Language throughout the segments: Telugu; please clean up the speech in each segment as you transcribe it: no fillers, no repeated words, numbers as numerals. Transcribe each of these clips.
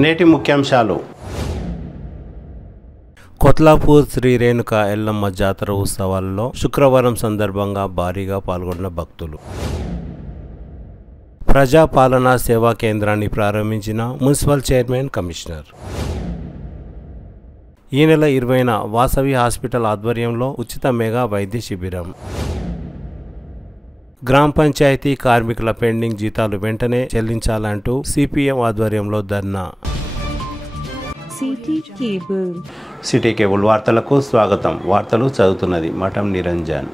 నేటి ముఖ్యాంశాలు. కొత్లాపూర్ శ్రీ రేణుక ఎల్లమ్మ జాతర ఉత్సవాలలో శుక్రవారం సందర్భంగా భారీగా పాల్గొన్న భక్తులు. ప్రజాపాలనా సేవా కేంద్రాన్ని ప్రారంభించిన మున్సిపల్ చైర్మన్ కమిషనర్. ఈ నెల 20న వాసవి హాస్పిటల్ ఆధ్వర్యంలో ఉచిత మెగా వైద్య శిబిరం. గ్రామ పంచాయతీ కార్మికుల పెండింగ్ జీతాలు వెంటనే చెల్లించాలంటూ సిపిఎం ఆధ్వర్యంలో ధర్నా. సిటీ కేబుల్ వార్తలకు స్వాగతం. వార్తలు చదువుతున్నది మఠం నిరంజన్.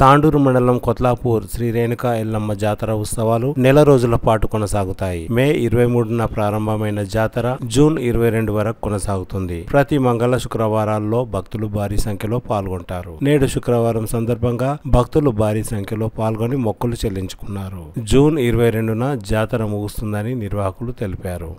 తాండూరు మండలం కొత్లాపూర్ శ్రీ రేణుక ఎల్లమ్మ జాతర ఉత్సవాలు నెల రోజుల పాటు కొనసాగుతాయి. మే 23న ప్రారంభమైన జాతర జూన్ 22 వరకు కొనసాగుతుంది. ప్రతి మంగళ శుక్రవారాల్లో భక్తులు భారీ సంఖ్యలో పాల్గొంటారు. నేడు శుక్రవారం సందర్భంగా భక్తులు భారీ సంఖ్యలో పాల్గొని మొక్కులు చెల్లించుకున్నారు. జూన్ 22న జాతర ముగుస్తుందని నిర్వాహకులు తెలిపారు.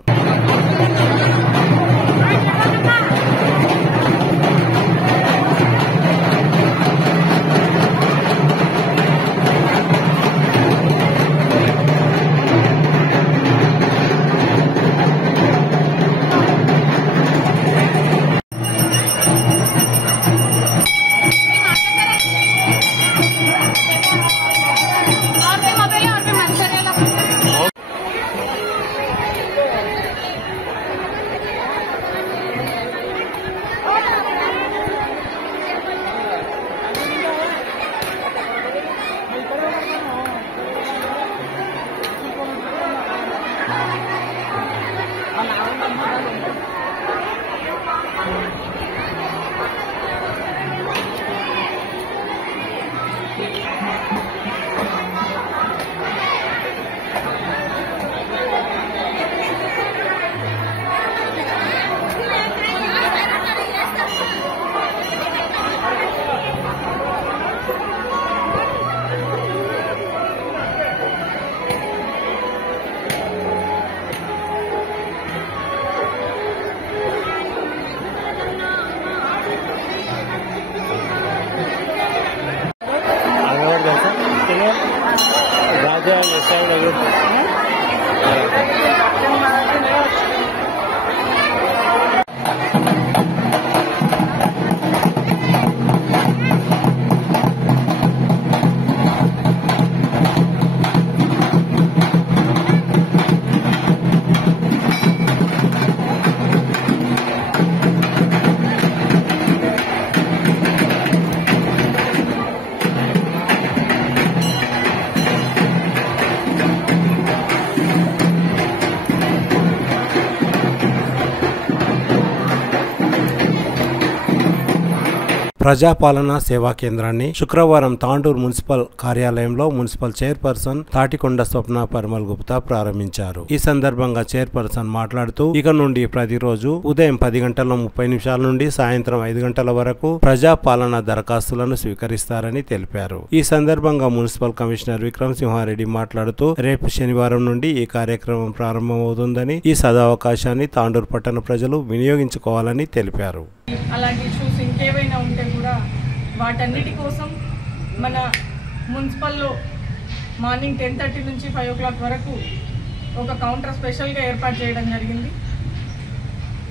ప్రజాపాలనా సేవా కేంద్రాన్ని శుక్రవారం తాండూరు మున్సిపల్ కార్యాలయంలో మున్సిపల్ చైర్పర్సన్ తాటికొండ స్వప్న పరిమల్ గుప్తా ప్రారంభించారు. ఈ సందర్భంగా చైర్పర్సన్ మాట్లాడుతూ ఇక నుండి ప్రతిరోజు ఉదయం 10:30 నుండి సాయంత్రం 5 గంటల వరకు ప్రజాపాలనా దరఖాస్తులను స్వీకరిస్తారని తెలిపారు. ఈ సందర్భంగా మున్సిపల్ కమిషనర్ విక్రమ్ సింహారెడ్డి మాట్లాడుతూ రేపు శనివారం నుండి ఈ కార్యక్రమం ప్రారంభమవుతుందని, ఈ సదవకాశాన్ని తాండూరు పట్టణ ప్రజలు వినియోగించుకోవాలని తెలిపారు. అలాగే ఇష్యూస్ ఇంకేవైనా ఉంటే కూడా వాటన్నిటి కోసం మన మున్సిపల్లో మార్నింగ్ 10:30 నుంచి 5 o'clock వరకు ఒక కౌంటర్ స్పెషల్గా ఏర్పాటు చేయడం జరిగింది.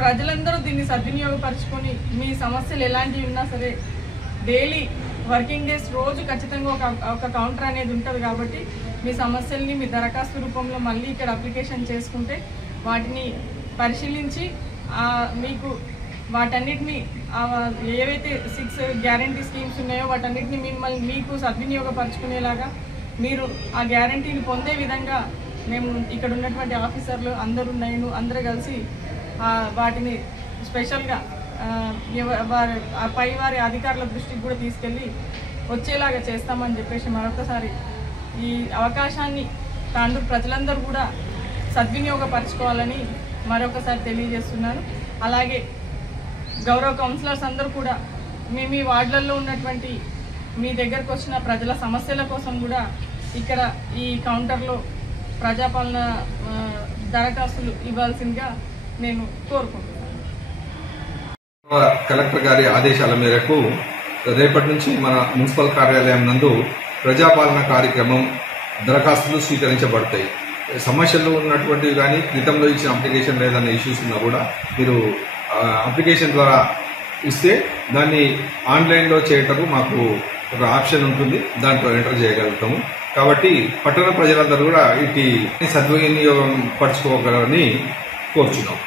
ప్రజలందరూ దీన్ని సద్వినియోగపరచుకొని మీ సమస్యలు ఎలాంటివి ఉన్నా సరే డైలీ వర్కింగ్ డేస్ రోజు ఖచ్చితంగా ఒక కౌంటర్ అనేది ఉంటుంది. కాబట్టి మీ సమస్యల్ని మీ దరఖాస్తు రూపంలో మళ్ళీ ఇక్కడ అప్లికేషన్ చేసుకుంటే వాటిని పరిశీలించి మీకు వాటన్నిటిని ఏవైతే 6 గ్యారంటీ స్కీమ్స్ ఉన్నాయో వాటన్నిటిని మిమ్మల్ని మీకు సద్వినియోగపరచుకునేలాగా మీరు ఆ గ్యారంటీని పొందే విధంగా మేము ఇక్కడ ఉన్నటువంటి ఆఫీసర్లు అందరూ కలిసి వాటిని స్పెషల్గా పై వారి అధికారుల దృష్టికి కూడా తీసుకెళ్ళి వచ్చేలాగా చేస్తామని చెప్పేసి మరొకసారి ఈ అవకాశాన్ని తాండూరు ప్రజలందరూ కూడా సద్వినియోగపరచుకోవాలని మరొకసారి తెలియజేస్తున్నాను. అలాగే గౌరవ కౌన్సిలర్స్ అందరూ కూడా మీ వార్డులలో ఉన్నటువంటి మీ దగ్గరకు వచ్చిన ప్రజల సమస్యల కోసం కూడా ఇక్కడ ఈ కౌంటర్లో ప్రజాపాలన దరఖాస్తులు ఇవ్వాల్సిందిగా నేను కోరుకుంటున్నాను. కలెక్టర్ గారి ఆదేశాల మేరకు రేపటి నుంచి మన మున్సిపల్ కార్యాలయం నందు ప్రజాపాలన కార్యక్రమం దరఖాస్తులు స్వీకరించబడతాయి. సమస్యలు ఉన్నటువంటివి కానీ క్రితంలో ఇచ్చిన అప్లికేషన్ ఏదైనా ఇష్యూస్ ఉన్నా కూడా మీరు అప్లికేషన్ ద్వారా ఇస్తే దాన్ని ఆన్లైన్లో చేయటము మాకు ఒక ఆప్షన్ ఉంటుంది, దాంట్లో ఎంటర్ చేయగలుగుతాము. కాబట్టి పట్టణ ప్రజలందరూ కూడా ఇటు సద్వినియోగం పరచుకోగలరని కోరుచున్నాం.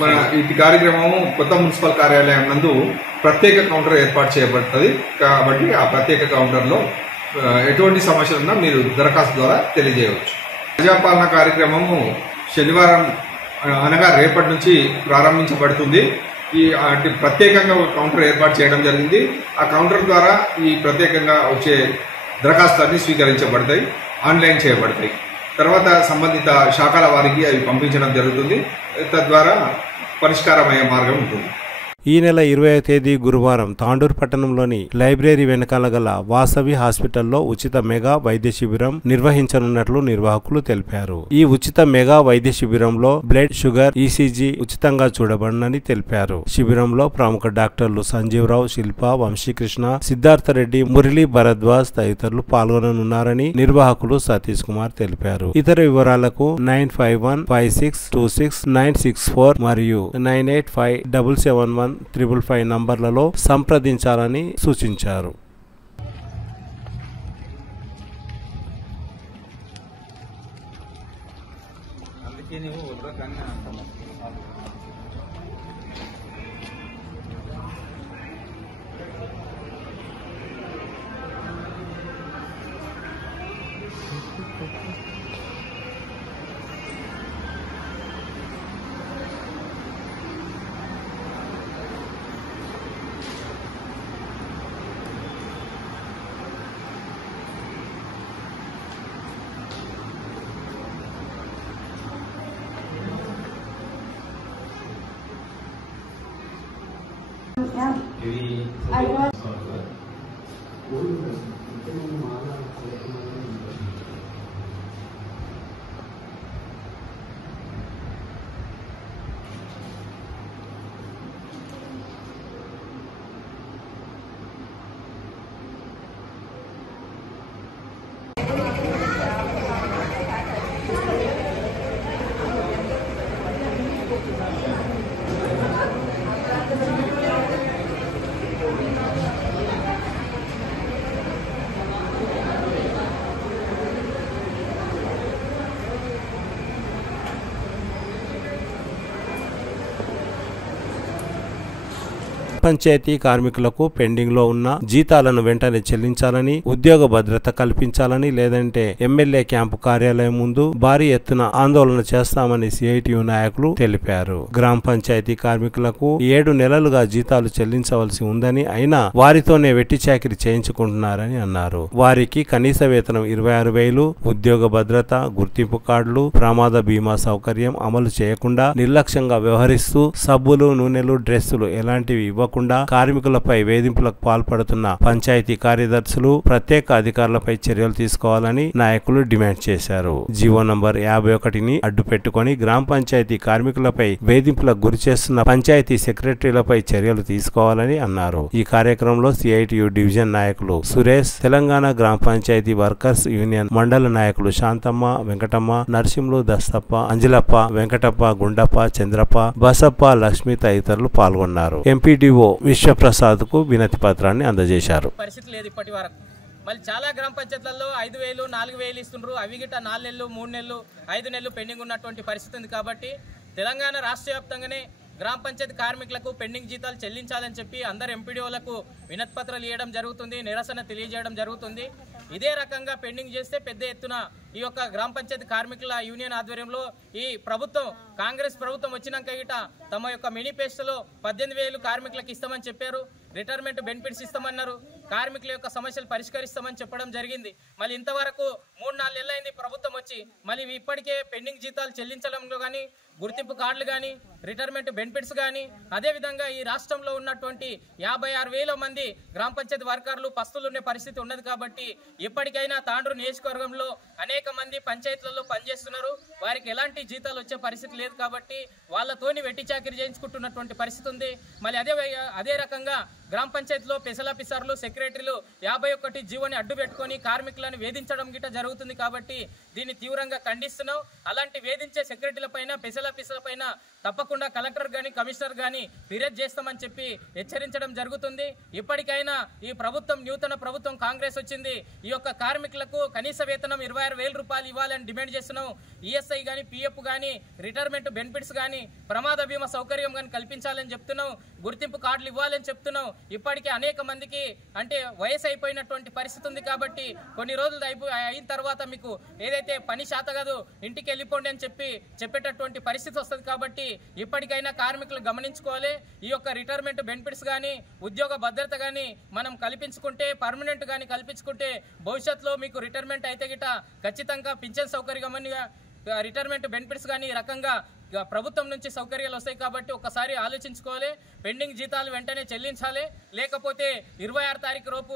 మన ఇటు కార్యక్రమము కొత్త మున్సిపల్ కార్యాలయం నందు ప్రత్యేక కౌంటర్ ఏర్పాటు చేయబడుతుంది. కాబట్టి ఆ ప్రత్యేక కౌంటర్లో ఎటువంటి సమస్యలున్నా మీరు దరఖాస్తు ద్వారా తెలియజేయవచ్చు. ప్రజాపాలన కార్యక్రమము శనివారం అనగా రేపటి నుంచి ప్రారంభించబడుతుంది. ఈ ప్రత్యేకంగా కౌంటర్ ఏర్పాటు చేయడం జరిగింది. ఆ కౌంటర్ ద్వారా ఈ ప్రత్యేకంగా వచ్చే దరఖాస్తులన్నీ స్వీకరించబడతాయి, ఆన్లైన్ చేయబడతాయి. తర్వాత సంబంధిత శాఖల వారికి అవి పంపించడం జరుగుతుంది. తద్వారా పరిష్కారమయ్యే మార్గం ఉంటుంది. ఈ నెల 20వ తేదీ గురువారం తాండూరు పట్టణంలోని లైబ్రరీ వెనకాల గల వాసవి హాస్పిటల్లో ఉచిత మెగా వైద్య శిబిరం నిర్వహించనున్నట్లు నిర్వాహకులు తెలిపారు. ఈ ఉచిత మెగా వైద్య శిబిరంలో బ్లడ్, షుగర్, ఈసీజీ ఉచితంగా చూడబడనని తెలిపారు. శిబిరంలో ప్రముఖ డాక్టర్లు సంజీవరావు, శిల్ప, వంశీకృష్ణ, సిద్ధార్థరెడ్డి, మురళీ భరద్వాజ్ తదితరులు పాల్గొననున్నారని నిర్వాహకులు సతీష్ కుమార్ తెలిపారు. ఇతర వివరాలకు 9516269664 మరియు 98577155 నంబర్లలో సంప్రదించాలని సూచించారు. పంచాయతీ కార్మికులకు పెండింగ్ లో ఉన్న జీతాలను వెంటనే చెల్లించాలని, ఉద్యోగ భద్రత కల్పించాలని, లేదంటే ఎమ్మెల్యే క్యాంపు కార్యాలయం ముందు భారీ ఎత్తున ఆందోళన చేస్తామని సిఐటియు నాయకులు తెలిపారు. గ్రామ పంచాయతీ కార్మికులకు 7 నెలలుగా జీతాలు చెల్లించవలసి ఉందని, అయినా వారితోనే వెట్టి చాకిరీ చేయించుకుంటున్నారని అన్నారు. వారికి కనీస వేతనం 26,000, ఉద్యోగ భద్రత, గుర్తింపు కార్డులు, ప్రమాద బీమా సౌకర్యం అమలు చేయకుండా నిర్లక్ష్యంగా వ్యవహరిస్తూ సబ్బులు, నూనెలు, డ్రెస్సులు ఎలాంటివి ఇవ్వకుండా కార్మికులపై వేధింపులకు పాల్పడుతున్న పంచాయతీ కార్యదర్శులు, ప్రత్యేక అధికారులపై చర్యలు తీసుకోవాలని నాయకులు డిమాండ్ చేశారు. జీవో నంబర్ 51ని అడ్డు పెట్టుకుని గ్రామ పంచాయతీ కార్మికులపై వేధింపులకు గురి చేస్తున్న పంచాయతీ సెక్రటరీలపై చర్యలు తీసుకోవాలని అన్నారు. ఈ కార్యక్రమంలో సిఐటియు డివిజన్ నాయకులు సురేష్, తెలంగాణ గ్రామ పంచాయతీ వర్కర్స్ యూనియన్ మండల నాయకులు శాంతమ్మ, వెంకటమ్మ, నర్సింహులు, దస్తప్ప, అంజలప్ప, వెంకటప్ప, గుండప్ప, చంద్రప్ప, బసప్ప, లక్ష్మి తదితరులు పాల్గొన్నారు. ఎంపీడీఓ విశ్వప్రసాద్ కు వినతి పత్రాన్ని అందజేశారు. పరిస్థితి లేదు ఇప్పటి వరకు. మళ్ళీ చాలా గ్రామ పంచాయతీలలో 5,000, 4,000 ఇస్తుండ్రు. అవి గిట్ట 4 నెలలు, 3 నెలలు, 5 నెలలు పెండింగ్ ఉన్నటువంటి పరిస్థితి ఉంది. కాబట్టి తెలంగాణ రాష్ట్ర వ్యాప్తంగానే గ్రామ పంచాయతీ కార్మికులకు పెండింగ్ జీతాలు చెల్లించాలని చెప్పి అందరు ఎంపీడీఓలకు వినతి పత్రాలు ఇవ్వడం జరుగుతుంది, నిరసన తెలియజేయడం జరుగుతుంది. ఇదే రకంగా పెండింగ్ చేస్తే పెద్ద ఎత్తున ఈ యొక్క గ్రామ పంచాయతీ కార్మికుల యూనియన్ ఆధ్వర్యంలో ఈ ప్రభుత్వం, కాంగ్రెస్ ప్రభుత్వం వచ్చినాక గిట తమ యొక్క మేనిఫెస్టోలో 18,000 కార్మికులకు ఇస్తామని చెప్పారు. రిటైర్మెంట్ బెనిఫిట్స్ ఇస్తామన్నారు. కార్మికుల యొక్క సమస్యలు పరిష్కరిస్తామని చెప్పడం జరిగింది. మళ్ళీ ఇంతవరకు 3-4 నెలలైంది ప్రభుత్వం వచ్చి, మళ్ళీ ఇప్పటికే పెండింగ్ జీతాలు చెల్లించడంలో కానీ, గుర్తింపు కార్డులు కానీ, రిటైర్మెంట్ బెనిఫిట్స్ కానీ, అదేవిధంగా ఈ రాష్ట్రంలో ఉన్నటువంటి 56,000 మంది గ్రామ పంచాయతీ వర్కర్లు పస్తులు ఉండే పరిస్థితి ఉన్నది. కాబట్టి ఎప్పటికైనా తాండూరు నియోజకవర్గంలో అనేక మంది పంచాయతీలలో పనిచేస్తున్నారు. వారికి ఎలాంటి జీతాలు వచ్చే పరిస్థితి లేదు. కాబట్టి వాళ్ళతోని వెట్టి చాకిరీ చేయించుకుంటున్నటువంటి పరిస్థితి ఉంది. మళ్ళీ అదే రకంగా గ్రామ పంచాయతీలో పెసలాఫీసర్లు సెక్రటరీలు 51 జీవోని అడ్డు పెట్టుకొని కార్మికులను వేధించడం గిట్ట జరుగుతుంది కాబట్టి దీన్ని తీవ్రంగా ఖండిస్తున్నాం. అలాంటి వేధించే సెక్రటరీల పైన పెసలాఫీసర్ల పైన తప్పకుండా కలెక్టర్ గాని కమిషనర్ గాని ఫిర్యాదు చేస్తామని చెప్పి హెచ్చరించడం జరుగుతుంది. ఇప్పటికైనా ఈ ప్రభుత్వం నూతన ప్రభుత్వం కాంగ్రెస్ వచ్చింది. ఈ యొక్క కార్మికులకు కనీస వేతనం 26,000 రూపాయలు ఇవ్వాలని డిమాండ్ చేస్తున్నాం. ఈఎస్ఐ గాని పిఎఫ్ గాని రిటైర్మెంట్ బెనిఫిట్స్ గాని ప్రమాద బీమా సౌకర్యం గాని కల్పించాలని చెప్తున్నాం. గుర్తింపు కార్డులు ఇవ్వాలని చెప్తున్నాం. ఇప్పటికే అనేక మందికి అంటే వయసు అయిపోయినటువంటి పరిస్థితి ఉంది కాబట్టి కొన్ని రోజులు అయిన తర్వాత మీకు ఏదైతే పని శాత కాదు ఇంటికి వెళ్ళిపోండి అని చెప్పేటటువంటి పరిస్థితి వస్తుంది. కాబట్టి ఇప్పటికైనా కార్మికులు గమనించుకోవాలి. ఈ యొక్క రిటైర్మెంట్ బెనిఫిట్స్ కానీ ఉద్యోగ భద్రత కానీ మనం కల్పించుకుంటే పర్మనెంట్ కానీ కల్పించుకుంటే భవిష్యత్తులో మీకు రిటైర్మెంట్ అయితే గిట ఖచ్చితంగా పింఛన్ సౌకర్యం రిటైర్మెంట్ బెనిఫిట్స్ కానీ ఈ రకంగా ప్రభుత్వం నుంచి సౌకర్యాలు వస్తాయి. కాబట్టి ఒకసారి ఆలోచించుకోవాలి. పెండింగ్ జీతాలు వెంటనే చెల్లించాలి. లేకపోతే 26 తారీఖు లోపు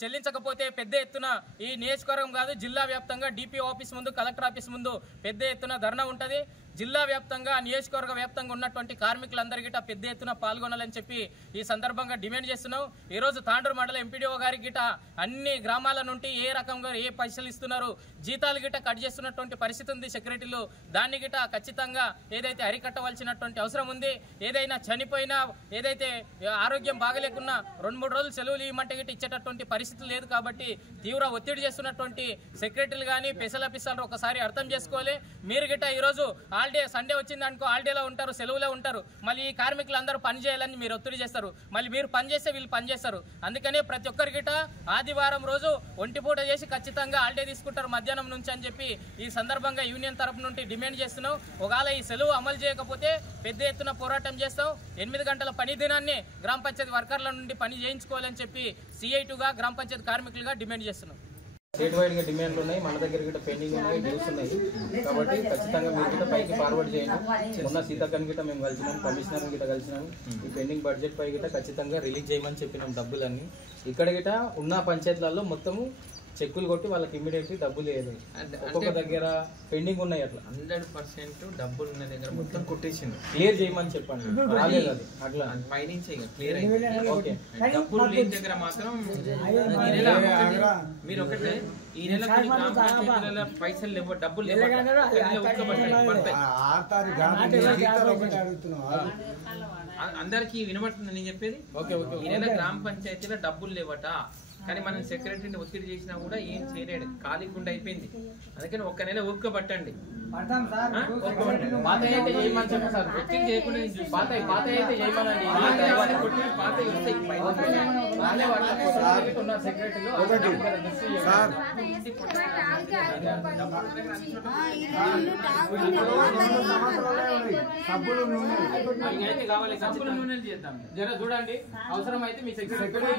చెల్లించకపోతే పెద్ద ఎత్తున ఈ నియోజకవర్గం కాదు జిల్లా వ్యాప్తంగా డిపిఓ ఆఫీస్ ముందు కలెక్టర్ ఆఫీస్ ముందు పెద్ద ఎత్తున ధర్నా ఉంటుంది. జిల్లా వ్యాప్తంగా నియోజకవర్గ వ్యాప్తంగా ఉన్నటువంటి కార్మికులందరికీ పెద్ద ఎత్తున పాల్గొనాలని చెప్పి ఈ సందర్భంగా డిమాండ్ చేస్తున్నాం. ఈ రోజు తాండూరు మండల ఎంపీడీఓ గారికి గిట అన్ని గ్రామాల నుండి ఏ రకంగా ఏ పైసలు ఇస్తున్నారు జీతాలు గిట కట్ చేస్తున్నటువంటి పరిస్థితి ఉంది సెక్రటరీలు. దాన్ని గిట ఖచ్చితంగా ఏదైతే అరికట్టవలసినటువంటి అవసరం ఉంది. ఏదైనా చనిపోయినా ఏదైతే ఆరోగ్యం బాగలేకున్నా 2-3 రోజులు సెలవులు ఇవ్వమంటే గిట ఇచ్చేటటువంటి పరిస్థితి లేదు. కాబట్టి తీవ్ర ఒత్తిడి చేస్తున్నటువంటి సెక్రటరీలు కానీ పెసలాఫీసర్లు ఒకసారి అర్థం చేసుకోవాలి. మీరు గిట ఈరోజు హాలిడే సండే వచ్చింది అనుకో హాలిడేలో ఉంటారు సెలవులో ఉంటారు. మళ్ళీ ఈ కార్మికులు అందరూ పని చేయాలని మీరు ఒత్తిడి చేస్తారు. మళ్ళీ మీరు పని చేస్తే వీళ్ళు పని చేస్తారు. అందుకనే ప్రతి ఒక్కరికిట ఆదివారం రోజు ఒంటిపూట చేసి ఖచ్చితంగా హాలిడే తీసుకుంటారు మధ్యాహ్నం నుంచి అని చెప్పి ఈ సందర్భంగా యూనియన్ తరపు నుండి డిమాండ్ చేస్తున్నాం. ఒకవేళ ఈ సెలవు అమలు చేయకపోతే పెద్ద ఎత్తున పోరాటం చేస్తాం. 8 గంటల పని దినాన్ని గ్రామ పంచాయతీ వర్కర్ల నుండి పని చేయించుకోవాలని చెప్పి CI2గా గ్రామ పంచాయతీ కార్మికులుగా డిమాండ్ చేస్తున్నాం. స్టేట్ వైడ్ గా డిమాండ్లు ఉన్నాయి, మన దగ్గర గిట్ట పెండింగ్ ఉన్నాయి, డ్యూస్ ఉన్నాయి. కాబట్టి ఖచ్చితంగా మీరు గిట్ట పైకి ఫార్వర్డ్ చేయండి. మొన్న సీతాకన్ గిట్ట మేము కలిసినాం, కమిషనర్ గిట్ట కలిసినాం. ఈ పెండింగ్ బడ్జెట్ పై గిట్ట ఖచ్చితంగా రిలీజ్ చేయమని చెప్పినాం డబ్బులన్నీ. ఇక్కడ గిట్ట ఉన్న పంచాయతీలలో మొత్తము చెక్కులు కొట్టి వాళ్ళకి ఇమ్మీడియట్లీ డబ్బులు లేదు. ఒక్కొక్క దగ్గర పెండింగ్ ఉన్నాయి. అట్లా 100% డబ్బులు ఉన్న దగ్గర మొత్తం కొట్టేసింది. క్లియర్ చేయమని చెప్పండి. రాలేదు అది అట్లా పైనుంచి క్లియర్ అయింది. ఓకే, డబ్బులు లేని దగ్గర మాత్రం మీరు ఒకటే ఈ నెల పైసలు లేవు, డబ్బులు అందరికి వినబడుతుంది నేను చెప్పేది. ఈ నెల గ్రామ పంచాయతీలో డబ్బులు లేవట. కానీ మనం సెక్రటరీని ఒత్తిడి చేసినా కూడా ఏం చేయలేడు, ఖాళీకుండా అయిపోయింది. అందుకని 1 నెల ఓపిక పట్టండి. చూడండి అవసరం అయితే మీ సెక్రటరీ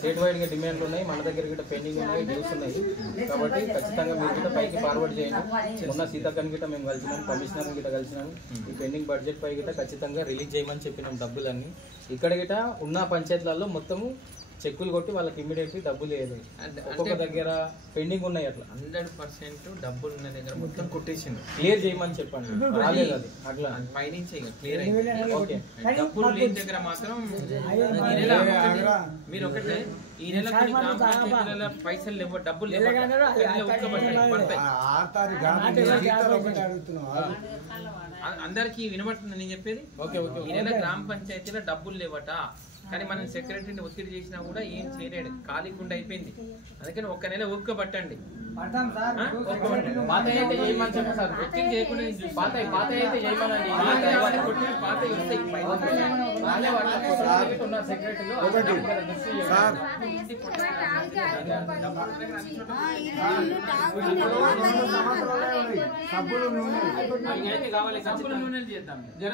స్టేట్ వైడ్ గా డిమాండ్లు ఉన్నాయి, మన దగ్గర గిట్ట పెండింగ్ ఉన్నాయి, డ్యూస్ ఉన్నాయి. కాబట్టి ఖచ్చితంగా మీరు గిట్ట పైకి ఫార్వర్డ్ చేయండి. మొన్న సీతాకన్ గిట్ట మేము కలిసినాం, కమిషనర్ గిట్ట కలిసినాం. ఈ పెండింగ్ బడ్జెట్ పై గిట్ట ఖచ్చితంగా రిలీజ్ చేయమని చెప్పినాం డబ్బులన్నీ. ఇక్కడ గిట్ట ఉన్న పంచాయతీలలో మొత్తము చెక్కులు కొట్టి వాళ్ళకి ఇమ్మీడియట్లీ డబ్బులు లేదు. ఒక్కొక్క దగ్గర పెండింగ్ ఉన్నాయి. అట్లా 100% డబ్బులు ఉన్న దగ్గర మొత్తం కొట్టేసింది. క్లియర్ చేయమని చెప్పండి. రాలేదు అది అట్లా పైనుంచి క్లియర్ అయింది. ఓకే, డబ్బులు లేని దగ్గర మాత్రం మీరు ఒకటే ఈ నెల గ్రామ పంచాయతీల పైసలు లేవు, డబ్బులు అందరికి వినబడుతుంది నేను చెప్పేది. ఈ నెల గ్రామ పంచాయతీలో డబ్బులు లేవట. కానీ మనం సెక్రటరీని ఒత్తిడి చేసినా కూడా ఏం చేయలేడు, ఖాళీకుండా అయిపోయింది. అందుకని 1 నెల ఓపిక పట్టండి.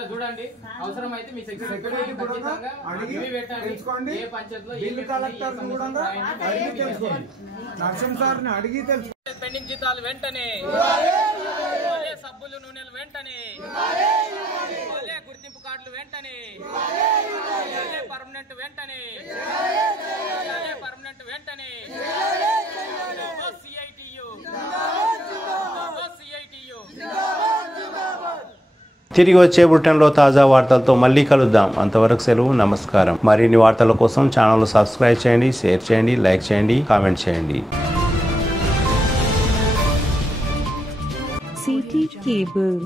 చూడండి అవసరం అయితే మీ సెక్రటరీ పెండింగ్ జీతాలు వెంటనే, సబ్బులు నూనెలు వెంటనే, గుర్తింపు కార్డులు వెంటనే, పర్మనెంట్ వెంటనే, పర్మనెంట్ వెంటనే. CITU తిరిగి వచ్చే బులెటిన్లో తాజా వార్తలతో మళ్ళీ కలుద్దాం. అంతవరకు సెలవు, నమస్కారం. మరిన్ని వార్తల కోసం ఛానల్ సబ్స్క్రైబ్ చేయండి, షేర్ చేయండి, లైక్ చేయండి, కామెంట్ చేయండి. City Cable.